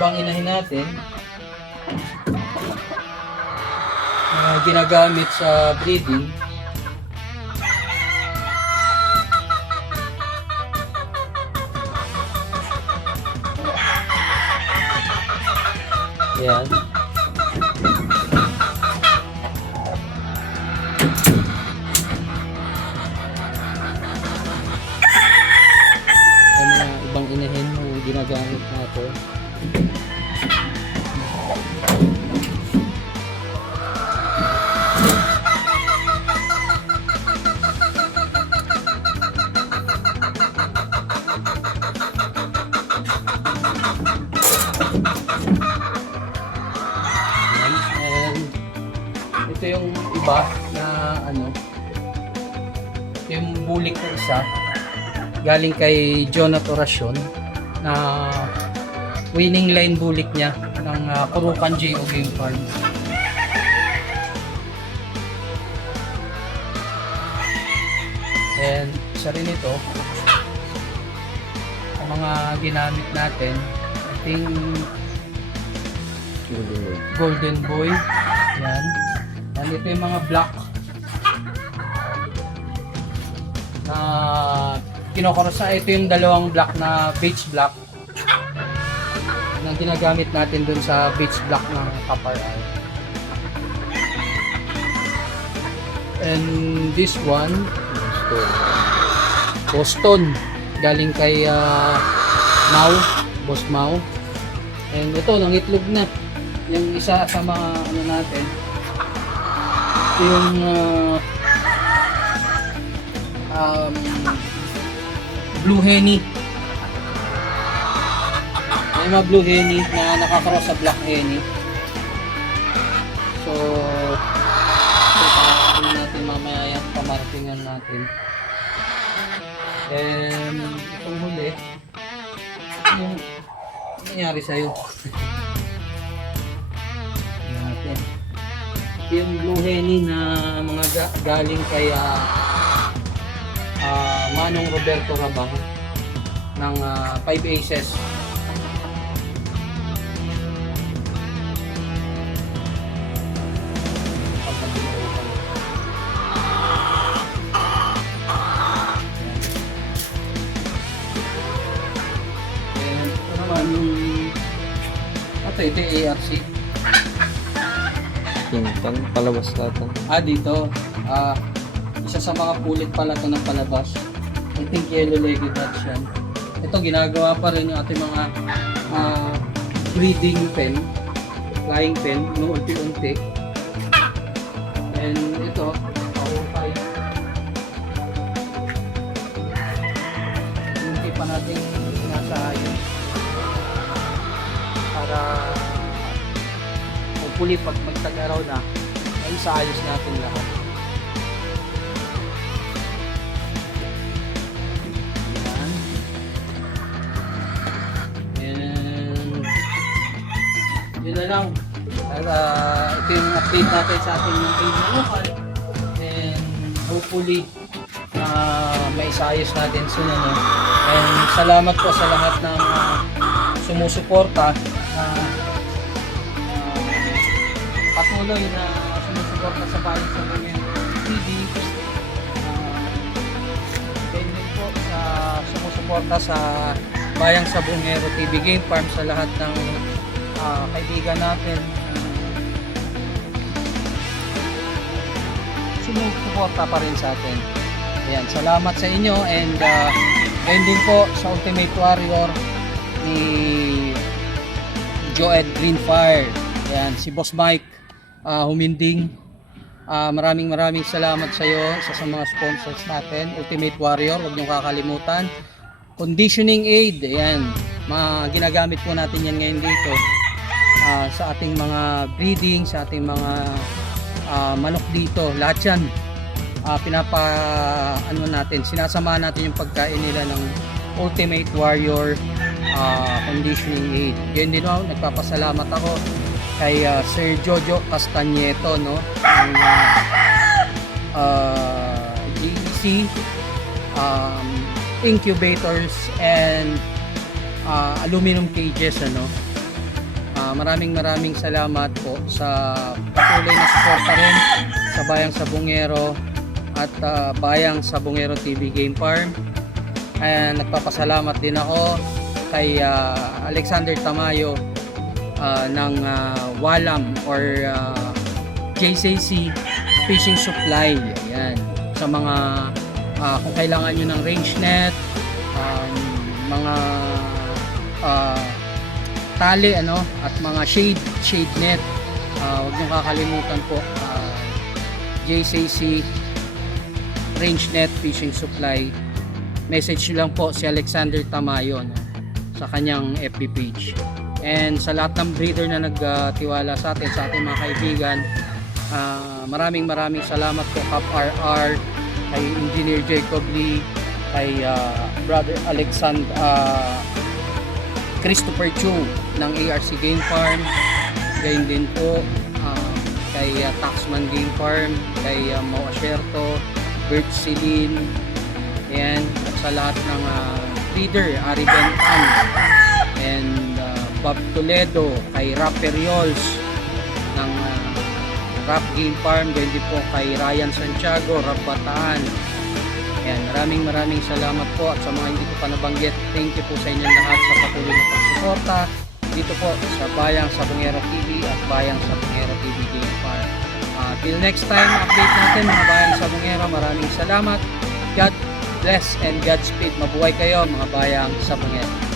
ibang inahin natin na ginagamit sa breeding. Yan. Yung mga ibang inahin na ginagamit natin. Ito yung iba na ano, ito yung bulik na isa galing kay Jonat Oracion na winning line bulik niya ng Kurukan J.O. Game Farm. And isa rin ito sa mga ginamit natin, I think Golden Boy. Yan. And ito yung mga black na kinokorosa. Ito yung dalawang black na beige black na ginagamit natin dun sa beige black ng Kapar Eye. And this one Boston galing kay Mau, Boss Mau. And ito nangitlog na yung isa sa mga ano natin, yung Blue Henny. May mga Blue Henny na nakakaroon sa Black Henny. So ito natin mamaya yan, pamaratingan natin. And itong huli, yung nangyari sa'yo. Natin yung Blue Henny na mga galing kay Manong Roberto Rabang ng 5 Aces. And ito naman yung ito yung ARC. Pintang palabas natin. Dito. Isa sa mga pulit pala ito ng palabas. I think yellow legged bats yan. Ito ginagawa pa rin yung ating mga breeding pen, flying pen, no, unti-unti. And ito, pahukay. Unti pa natin nasa ayun. Para hopefully pag magtag-araw na, ay sa ayos natin lahat. Yun na lang. Ito yung update natin sa ating mga local. And hopefully maisayos natin soon. And salamat po sa lahat ng sumusuporta. Patuloy na sumusuporta sa Bayan sa Bungero TV. Ganyan po sa sumusuporta sa Bayang sa Bungero TV Game Farm, sa lahat ng kaibigan natin sumusuporta pa rin sa atin. Ayan, salamat sa inyo. And ganyan din po sa Ultimate Warrior ni Joed Greenfire. Ayan, si Boss Mike Huminding. Maraming salamat sa iyo, sa mga sponsors natin. Ultimate Warrior, huwag niyong kakalimutan. Conditioning aid, ayan, ginagamit po natin yan ngayon dito sa ating mga breeding, sa ating mga manok dito. Lahat yan sinasama natin yung pagkain nila ng Ultimate Warrior conditioning aid. Yun din ako, nagpapasalamat ako kay Sir Jojo Castañeto, no, ng GEC incubators and aluminum cages, ano. Maraming salamat po sa patuloy na suporta rin sa Bayang Sabongero at Bayang Sabongero TV Game Farm. Nagpapasalamat din ako kay Alexander Tamayo ng Walam or JCC Fishing Supply. Ayan. Sa mga kung kailangan nyo ng range net, mga tali at mga shade net, huwag nyo kakalimutan po, JCC Range Net Fishing Supply. Message nyo lang po si Alexander Tamayo sa kanyang FB page. And sa lahat ng breeder na nagtiwala sa atin, sa ating mga kaibigan, maraming salamat po Cap RR, kay Engineer Jacob Lee, kay Brother Christopher Chu ng ARC Game Farm, gayon din po kay Taxman Game Farm, kay Mau Asherto, Bert Silin, ayan, at sa lahat ng breeder, Ari Bentan, and Bob Toledo, kay Rap Periols ng Rap Game Farm, gayon din po kay Ryan Santiago, Rap Bataan. Ayan, maraming salamat po, at sa mga hindi ko pa nabanggit, thank you po sa inyong lahat sa patuloy na pagsuporta dito po sa Bayang Sabongero TV at Bayang Sabongero TV Game Farm. Till next time, update natin mga Bayang Sabongero. Maraming salamat. God bless and Godspeed. Mabuhay kayo mga Bayang Sabongero.